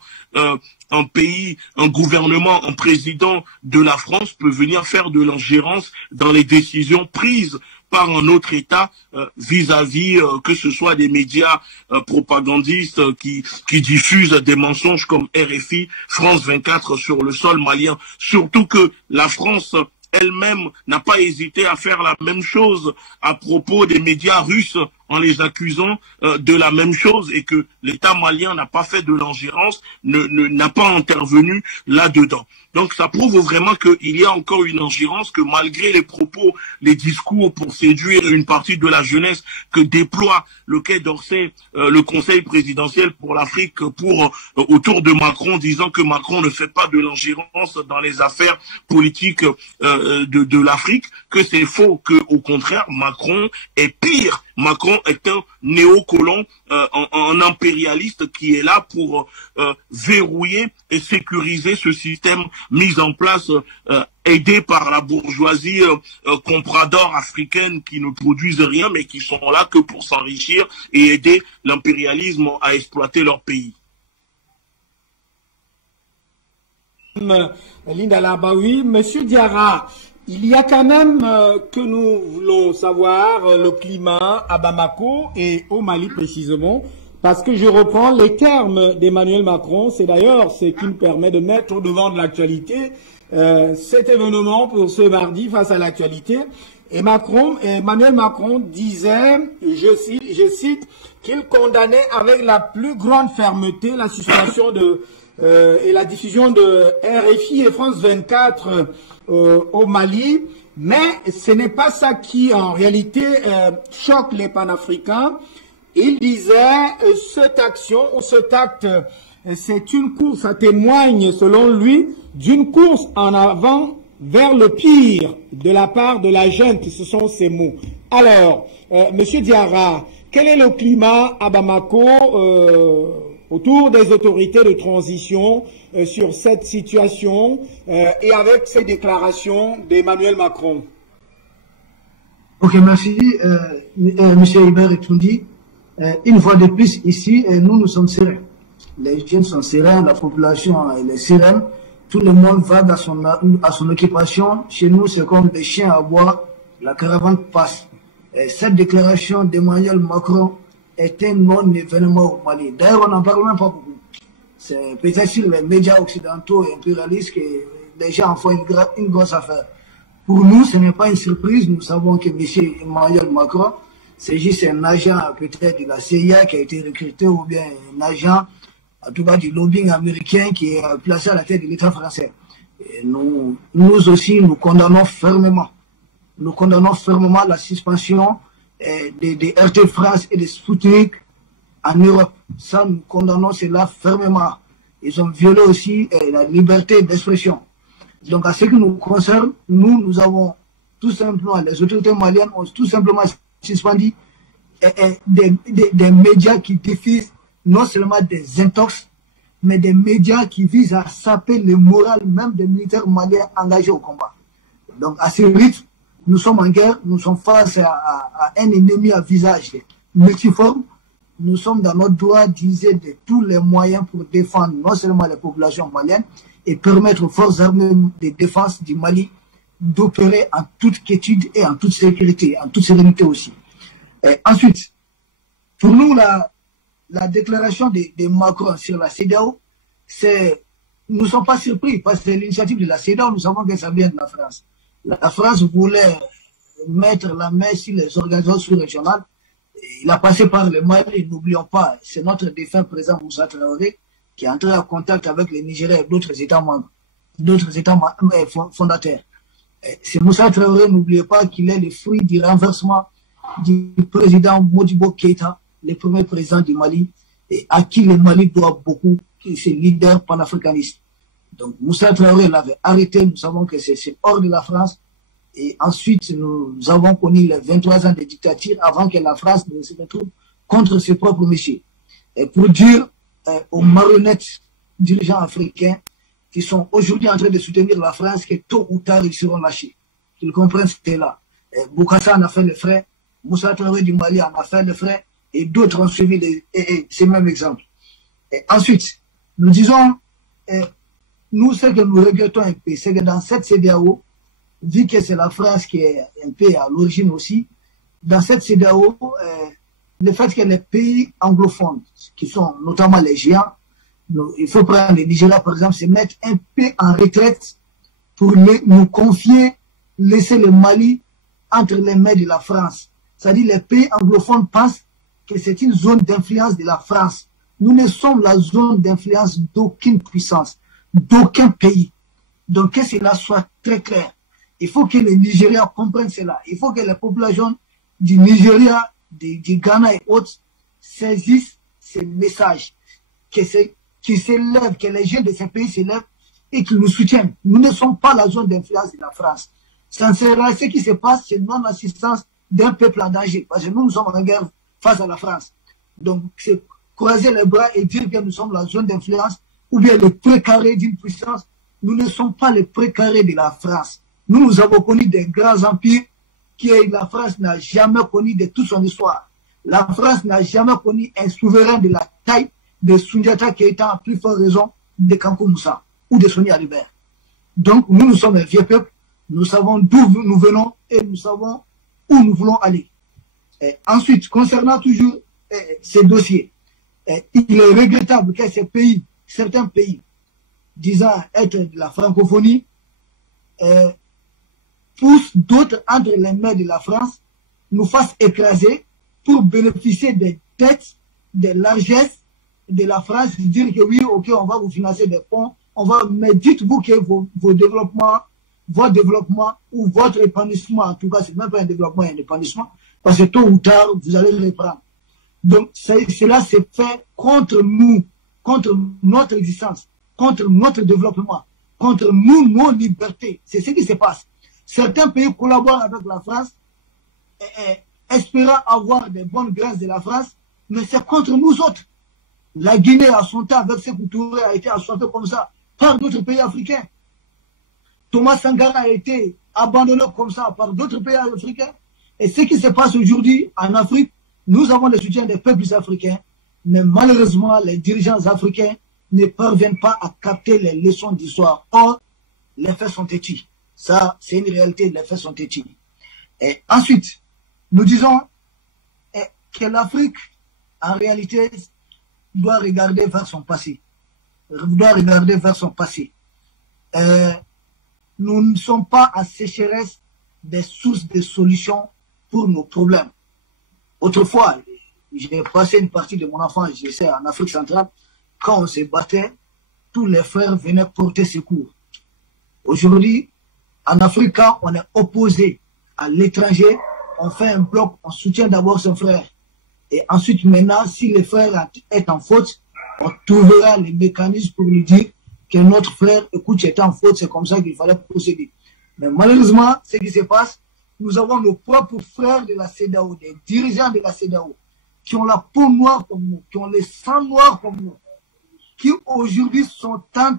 un pays, un gouvernement, un président de la France peut venir faire de l'ingérence dans les décisions prises par un autre État vis-à-vis que ce soit des médias propagandistes qui diffusent des mensonges comme RFI, France 24 sur le sol malien. Surtout que la France elle-même n'a pas hésité à faire la même chose à propos des médias russes en les accusant de la même chose et que l'État malien n'a pas fait de l'ingérence, n'a pas intervenu là-dedans. Donc ça prouve vraiment qu'il y a encore une ingérence, que malgré les propos, les discours pour séduire une partie de la jeunesse que déploie le Quai d'Orsay, le Conseil présidentiel pour l'Afrique, autour de Macron, disant que Macron ne fait pas de l'ingérence dans les affaires politiques de l'Afrique, que c'est faux, que au contraire Macron est pire. Macron est un néocolon, un impérialiste qui est là pour verrouiller et sécuriser ce système mis en place, aidé par la bourgeoisie comprador africaine qui ne produisent rien mais qui sont là que pour s'enrichir et aider l'impérialisme à exploiter leur pays. Linda Labaoui, Monsieur Diarra, il y a quand même que nous voulons savoir le climat à Bamako et au Mali précisément, parce que je reprends les termes d'Emmanuel Macron, c'est d'ailleurs ce qui me permet de mettre au devant de l'actualité cet événement pour ce mardi face à l'actualité. Et Emmanuel Macron disait, je cite, qu'il condamnait avec la plus grande fermeté la suspension et la diffusion de RFI et France 24 au Mali. Mais ce n'est pas ça qui, en réalité, choque les panafricains. Il disait, cette action ou cet acte, c'est une course, ça témoigne, selon lui, d'une course en avant vers le pire de la part de la junte. Ce sont ces mots. Alors, Monsieur Diarra, quel est le climat à Bamako autour des autorités de transition sur cette situation et avec ces déclarations d'Emmanuel Macron? Ok, merci. Monsieur Hubert Etoundi, une fois de plus ici, nous sommes sereins. Les jeunes sont sereins, la population est sereine, tout le monde va à son occupation. Chez nous, c'est comme des chiens à bois, la caravane passe. Et cette déclaration d'Emmanuel Macron est un non-événement au Mali. D'ailleurs, on n'en parle même pas beaucoup. C'est peut-être sur les médias occidentaux et impérialistes que les gens en font une grosse affaire. Pour nous, ce n'est pas une surprise. Nous savons que M. Emmanuel Macron, c'est juste un agent peut-être de la CIA qui a été recruté ou bien un agent, en tout cas du lobbying américain qui est placé à la tête de l'État français. Et nous aussi, nous condamnons fermement. Nous condamnons fermement la suspension des RT France et des Sputnik en Europe. Ça, nous condamnons cela fermement. Ils ont violé aussi la liberté d'expression. Donc, à ce qui nous concerne, nous avons tout simplement, les autorités maliennes ont tout simplement suspendu des médias qui diffusent non seulement des intox, mais des médias qui visent à saper le moral même des militaires maliens engagés au combat. Donc, à ce rythme, nous sommes en guerre, nous sommes face à un ennemi à visage multiforme. Nous sommes dans notre droit d'user de tous les moyens pour défendre non seulement les populations maliennes et permettre aux forces armées de défense du Mali d'opérer en toute quiétude et en toute sécurité, en toute sérénité aussi. Et ensuite, pour nous, la déclaration de Macron sur la CEDEAO, nous ne sommes pas surpris parce que l'initiative de la CEDEAO, nous savons que ça vient de la France. La France voulait mettre la main sur les organisations sous-régionales. Il a passé par le Mali, n'oublions pas, c'est notre défunt président Moussa Traoré qui est entré en contact avec les Nigériens et d'autres États membres, fondateurs. C'est Moussa Traoré, n'oubliez pas qu'il est le fruit du renversement du président Modibo Keïta, le premier président du Mali, et à qui le Mali doit beaucoup, qui est ce leader panafricaniste. Donc Moussa Traoré l'avait arrêté, nous savons que c'est hors de la France. Et ensuite, nous avons connu les 23 ans de dictature avant que la France ne se retrouve contre ses propres messieurs. Et pour dire aux marionnettes dirigeants africains qui sont aujourd'hui en train de soutenir la France que tôt ou tard ils seront lâchés. Qu'ils comprennent ce que c'est là. Bokassa en a fait le frais, Moussa Traoré du Mali en a fait le frais, et d'autres ont suivi ces mêmes exemples. Et ensuite, nous disons, nous, ce que nous regrettons un peu, c'est que dans cette CEDEAO, vu que c'est la France qui est un peu à l'origine aussi, dans cette CEDEAO, le fait que les pays anglophones, qui sont notamment les géants, il faut prendre le Nigeria par exemple, se mettre un peu en retraite pour nous confier, laisser le Mali entre les mains de la France. C'est-à-dire les pays anglophones pensent que c'est une zone d'influence de la France. Nous ne sommes la zone d'influence d'aucune puissance, d'aucun pays. Donc que cela soit très clair. Il faut que les Nigériens comprennent cela. Il faut que les populations du Nigeria, du Ghana et autres saisissent ces messages, qu'ils s'élèvent, que les jeunes de ces pays s'élèvent et qu'ils nous soutiennent. Nous ne sommes pas la zone d'influence de la France. Sincèrement, ce qui se passe, c'est non-assistance d'un peuple en danger. Parce que nous sommes en guerre face à la France. Donc, c'est croiser les bras et dire que nous sommes la zone d'influence ou bien le précaré d'une puissance. Nous ne sommes pas les précarés de la France. Nous avons connu des grands empires que la France n'a jamais connu de toute son histoire. La France n'a jamais connu un souverain de la taille de Soundiata Keïta, en plus forte raison de Kankou Moussa ou de Soni Alibert. Donc, nous sommes un vieux peuple, nous savons d'où nous venons et nous savons où nous voulons aller. Et ensuite, concernant toujours ces dossiers, il est regrettable que ces pays, certains pays, disant être de la francophonie, pousse d'autres entre les mains de la France, nous fasse écraser pour bénéficier des dettes, des largesses de la France, dire que oui, ok, on va vous financer des fonds, mais dites-vous que vos développements, votre développement ou votre épanouissement, en tout cas, c'est même pas un développement et un épanouissement, parce que tôt ou tard, vous allez le reprendre. Donc, cela s'est fait contre nous, contre notre existence, contre notre développement, contre nous, nos libertés. C'est ce qui se passe. Certains pays collaborent avec la France, espérant avoir des bonnes grâces de la France, mais c'est contre nous autres. La Guinée, à son temps, avec ses Touré, a été assoiffée comme ça par d'autres pays africains. Thomas Sankara a été abandonné comme ça par d'autres pays africains. Et ce qui se passe aujourd'hui en Afrique, nous avons le soutien des peuples africains, mais malheureusement, les dirigeants africains ne parviennent pas à capter les leçons d'histoire. Or, les faits sont têtus. Ça, c'est une réalité, les faits sont têtus. Et ensuite, nous disons que l'Afrique, en réalité, doit regarder vers son passé. Doit regarder vers son passé. Nous ne sommes pas à sécheresse des sources de solutions pour nos problèmes. Autrefois, j'ai passé une partie de mon enfance, je sais, en Afrique centrale, quand on se battait, tous les frères venaient porter secours. Aujourd'hui, en Afrique, quand on est opposé à l'étranger, on fait un bloc, on soutient d'abord son frère. Et ensuite, maintenant, si le frère est en faute, on trouvera les mécanismes pour lui dire que notre frère, écoute, tu es en faute, c'est comme ça qu'il fallait procéder. Mais malheureusement, ce qui se passe, nous avons nos propres frères de la CEDEAO, des dirigeants de la CEDEAO, qui ont la peau noire comme nous, qui ont le sang noir comme nous, qui aujourd'hui sont en train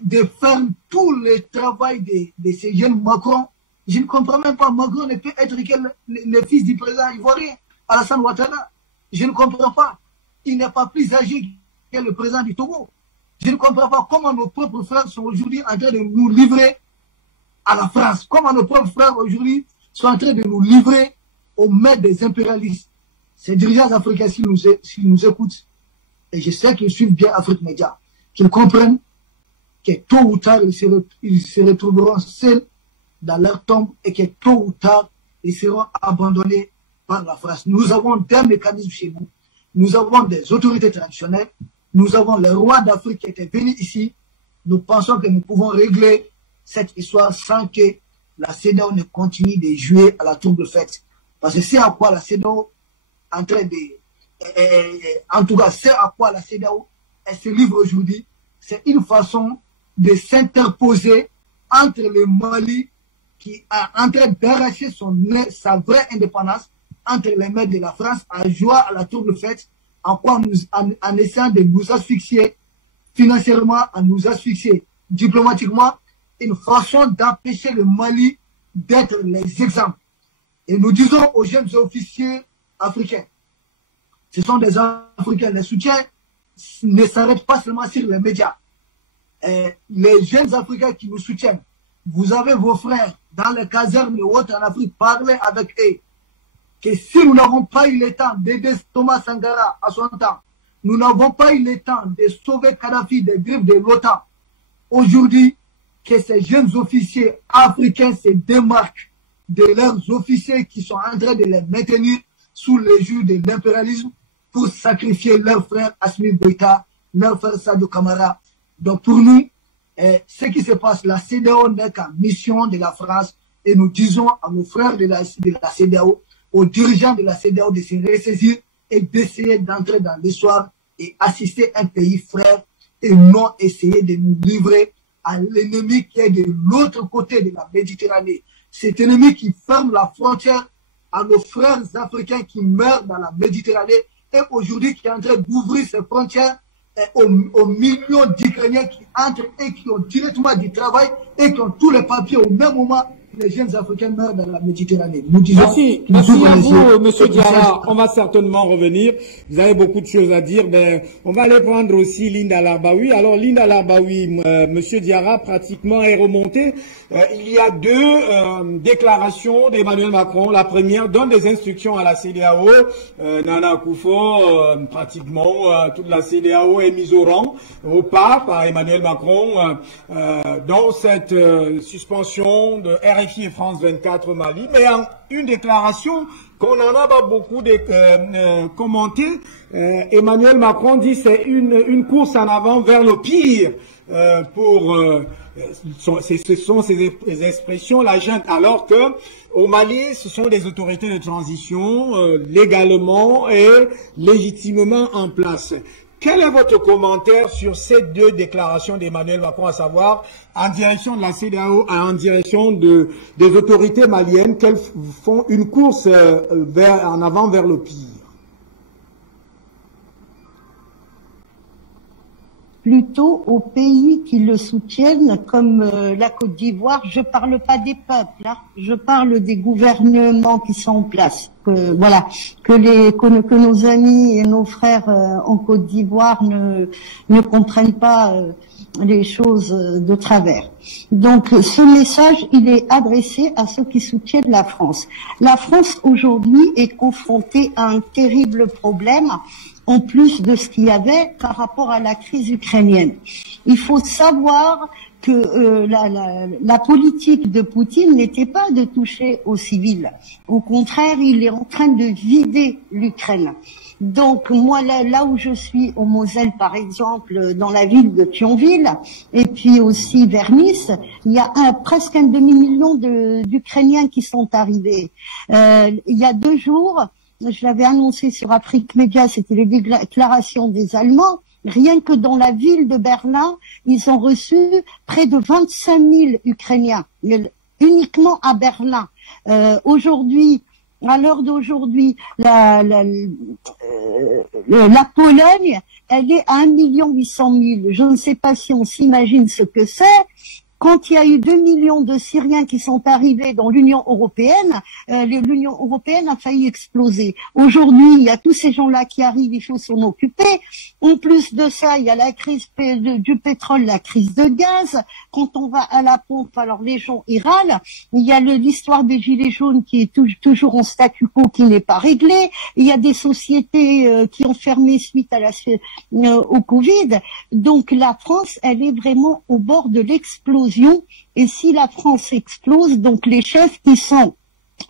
de faire tout le travail de ces jeunes Macron. Je ne comprends même pas, Macron ne peut être que le fils du président ivoirien, Alassane Ouattara. Je ne comprends pas. Il n'est pas plus âgé que le président du Togo. Je ne comprends pas comment nos propres frères sont aujourd'hui en train de nous livrer à la France. Comment nos propres frères aujourd'hui sont en train de nous livrer aux mains des impérialistes. Ces dirigeants africains, s'ils nous écoutent, et je sais qu'ils suivent bien Afrique Média, qu'ils comprennent que tôt ou tard, ils se retrouveront seuls dans leur tombe et que tôt ou tard, ils seront abandonnés par la France. Nous avons des mécanismes chez nous. Nous avons des autorités traditionnelles. Nous avons les rois d'Afrique qui étaient venus ici. Nous pensons que nous pouvons régler cette histoire sans que la CEDEAO ne continue de jouer à la tour de fête. Parce que c'est à quoi la CEDEAO en train de... en tout cas, c'est à quoi la CEDEAO se livre aujourd'hui. C'est une façon de s'interposer entre le Mali qui est en train d'arracher sa vraie indépendance entre les mains de la France à jouer à la tour de fête en essayant de nous asphyxier financièrement, en nous asphyxier diplomatiquement, une façon d'empêcher le Mali d'être les exemples. Et nous disons aux jeunes officiers africains, ce sont des Africains, les soutiens ne s'arrêtent pas seulement sur les médias. Les jeunes Africains qui nous soutiennent, vous avez vos frères dans les casernes et autres en Afrique, parlez avec eux. Que si nous n'avons pas eu le temps d'aider Thomas Sankara à son temps, nous n'avons pas eu le temps de sauver Kadhafi des griffes de l'OTAN. Aujourd'hui, que ces jeunes officiers africains se démarquent de leurs officiers qui sont en train de les maintenir sous le joug de l'impérialisme pour sacrifier leur frère Assimi Goïta, leur frère Sadio Kamara. Donc pour nous, ce qui se passe, la CEDEAO n'est qu'en mission de la France et nous disons à nos frères de la CEDEAO, aux dirigeants de la CEDEAO de se ressaisir et d'essayer d'entrer dans l'histoire et assister un pays frère et non essayer de nous livrer à l'ennemi qui est de l'autre côté de la Méditerranée. Cet ennemi qui ferme la frontière à nos frères africains qui meurent dans la Méditerranée et aujourd'hui qui est en train d'ouvrir ses frontières aux millions d'Ukrainiens qui entrent et qui ont directement du travail et qui ont tous les papiers au même moment. Les jeunes Africains meurent dans la Méditerranée. Nous disons, merci à vous, Monsieur Diarra. On va certainement revenir. Vous avez beaucoup de choses à dire, mais on va aller prendre aussi Linda Larbaoui. Alors, Linda Larbaoui, Monsieur Diarra, pratiquement est remonté. Il y a deux déclarations d'Emmanuel Macron. La première donne des instructions à la CEDEAO. Nana Akufo, pratiquement toute la CEDEAO est mise au rang, au pas par Emmanuel Macron, dans cette suspension de RFI et France 24 Mali, mais en une déclaration qu'on n'en a pas beaucoup commenté, Emmanuel Macron dit c'est une course en avant vers le pire ce sont ces expressions, la junte, alors que au Mali, ce sont des autorités de transition légalement et légitimement en place. Quel est votre commentaire sur ces deux déclarations d'Emmanuel Macron, à savoir en direction de la CEDEAO et en direction des autorités maliennes, qu'elles font une course en avant vers le pire? Plutôt aux pays qui le soutiennent, comme la Côte d'Ivoire. Je parle pas des peuples, hein, je parle des gouvernements qui sont en place. Que nos amis et nos frères en Côte d'Ivoire ne comprennent pas les choses de travers. Donc ce message, il est adressé à ceux qui soutiennent la France. La France aujourd'hui est confrontée à un terrible problème, en plus de ce qu'il y avait par rapport à la crise ukrainienne. Il faut savoir que la politique de Poutine n'était pas de toucher aux civils. Au contraire, il est en train de vider l'Ukraine. Donc moi, là où je suis, au Moselle par exemple, dans la ville de Thionville, et puis aussi vers Nice, il y a presque un demi-million d'Ukrainiens qui sont arrivés. Il y a 2 jours, je l'avais annoncé sur Afrique Média, c'était les déclarations des Allemands. Rien que dans la ville de Berlin, ils ont reçu près de 25 000 Ukrainiens, uniquement à Berlin. Aujourd'hui, à l'heure d'aujourd'hui, la Pologne, elle est à 1 800 000. Je ne sais pas si on s'imagine ce que c'est. Quand il y a eu 2 millions de Syriens qui sont arrivés dans l'Union européenne, l'Union européenne a failli exploser. Aujourd'hui, il y a tous ces gens-là qui arrivent, il faut s'en occuper. En plus de ça, il y a la crise du pétrole, la crise de gaz. Quand on va à la pompe, alors les gens y râlent. Il y a l'histoire des gilets jaunes qui est toujours en statu quo, qui n'est pas réglée. Il y a des sociétés qui ont fermé suite à au Covid. Donc la France, elle est vraiment au bord de l'explosion. Et si la France explose, donc les chefs qui sont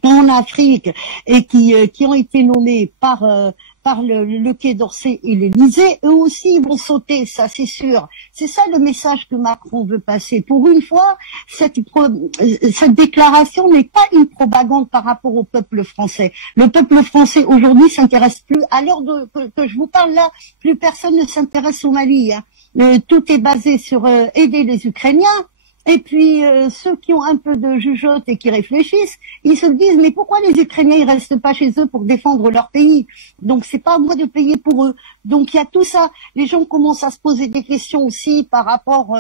en Afrique et qui ont été nommés par le Quai d'Orsay et l'Élysée, eux aussi vont sauter, ça c'est sûr. C'est ça le message que Macron veut passer. Pour une fois, cette déclaration n'est pas une propagande par rapport au peuple français. Le peuple français aujourd'hui s'intéresse plus, à l'heure que je vous parle là, plus personne ne s'intéresse au Mali. Hein. Tout est basé sur aider les Ukrainiens. Et puis ceux qui ont un peu de jugeote et qui réfléchissent, ils se disent mais pourquoi les Ukrainiens ils restent pas chez eux pour défendre leur pays? Donc c'est pas à moi de payer pour eux. Donc il y a tout ça. Les gens commencent à se poser des questions aussi par rapport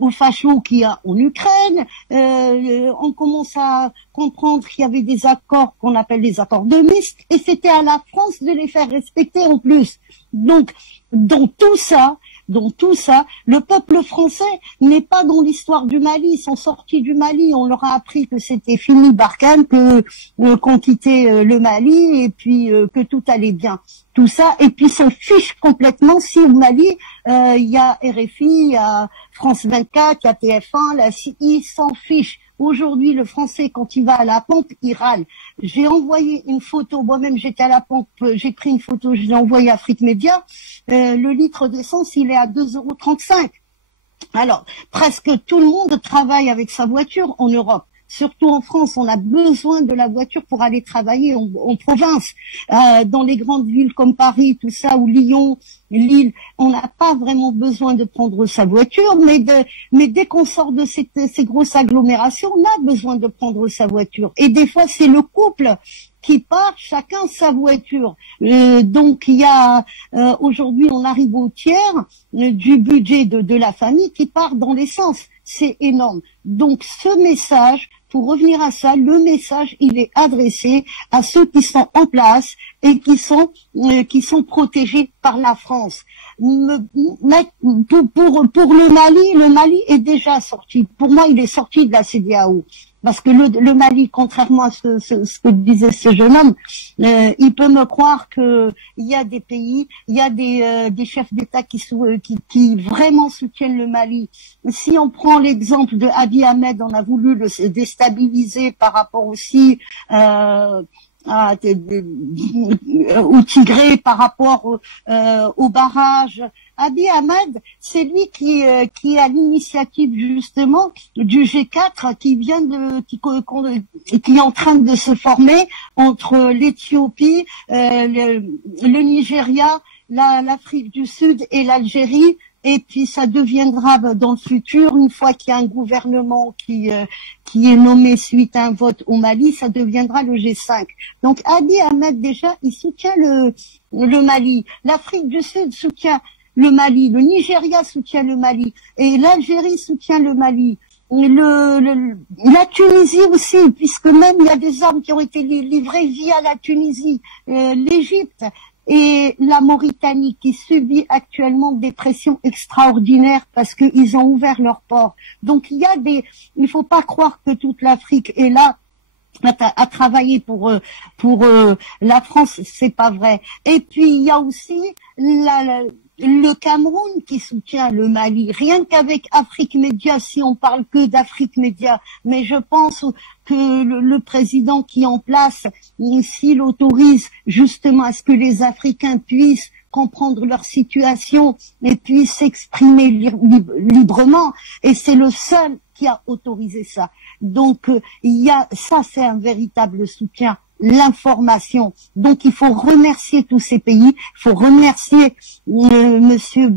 aux fachos qu'il y a en Ukraine. On commence à comprendre qu'il y avait des accords qu'on appelle les accords de Minsk et c'était à la France de les faire respecter en plus. Donc dans tout ça, le peuple français n'est pas dans l'histoire du Mali. Ils sont sortis du Mali. On leur a appris que c'était fini Barkhane, qu'on quittait le Mali et puis que tout allait bien. Tout ça. Et puis se fichent complètement si au Mali, il y a RFI, il y a France 24, il y a TF1, la CI, ils s'en fichent. Aujourd'hui, le Français, quand il va à la pompe, il râle. J'ai envoyé une photo, moi-même j'étais à la pompe, j'ai pris une photo, je l'ai envoyée à Afrique Média. Le litre d'essence, il est à 2,35 €. Alors, presque tout le monde travaille avec sa voiture en Europe. Surtout en France, on a besoin de la voiture pour aller travailler en province. Dans les grandes villes comme Paris, tout ça, ou Lyon, Lille, on n'a pas vraiment besoin de prendre sa voiture, mais dès qu'on sort de ces grosses agglomérations, on a besoin de prendre sa voiture. Et des fois, c'est le couple qui part, chacun sa voiture. Donc il y a aujourd'hui, on arrive au tiers du budget de la famille qui part dans l'essence. C'est énorme. Donc ce message, pour revenir à ça, le message, il est adressé à ceux qui sont en place et qui sont protégés par la France. pour le Mali est déjà sorti. Pour moi, il est sorti de la CEDEAO. Parce que le Mali, contrairement à ce que disait ce jeune homme, il peut me croire que il y a des pays, il y a des chefs d'État qui vraiment soutiennent le Mali. Si on prend l'exemple de Abiy Ahmed, on a voulu le déstabiliser par rapport aussi au Tigré, par rapport au barrage. Abiy Ahmed, c'est lui qui est à l'initiative justement du G4 qui est en train de se former entre l'Éthiopie, le Nigeria, l'Afrique du Sud et l'Algérie. Et puis ça deviendra dans le futur, une fois qu'il y a un gouvernement qui est nommé suite à un vote au Mali, ça deviendra le G5. Donc Abiy Ahmed déjà, il soutient le Mali. L'Afrique du Sud soutient le Mali, le Nigeria soutient le Mali et l'Algérie soutient le Mali. La Tunisie aussi, puisque même il y a des armes qui ont été livrées via la Tunisie, l'Égypte et la Mauritanie qui subit actuellement des pressions extraordinaires parce qu'ils ont ouvert leurs ports. Donc il faut pas croire que toute l'Afrique est là à travailler pour la France, c'est pas vrai. Et puis il y a aussi le Cameroun qui soutient le Mali, rien qu'avec Afrique Média, si on parle que d'Afrique Média, mais je pense que le président qui est en place, s'il autorise justement à ce que les Africains puissent comprendre leur situation et puissent s'exprimer librement, et c'est le seul qui a autorisé ça. Donc ça, c'est un véritable soutien, l'information. Donc il faut remercier tous ces pays, il faut remercier Monsieur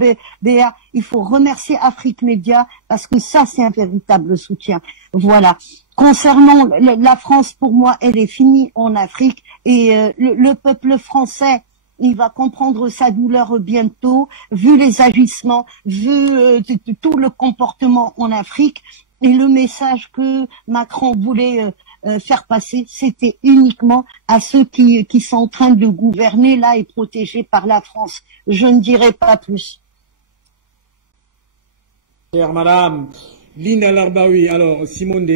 Béa, il faut remercier Afrique Média parce que ça, c'est un véritable soutien. Voilà. Concernant la France, pour moi, elle est finie en Afrique et le peuple français, il va comprendre sa douleur bientôt, vu les agissements, vu tout le comportement en Afrique. Et le message que Macron voulait faire passer, c'était uniquement à ceux qui sont en train de gouverner là et protégés par la France. Je ne dirai pas plus. Chère Madame Linda Larbaoui, alors Simone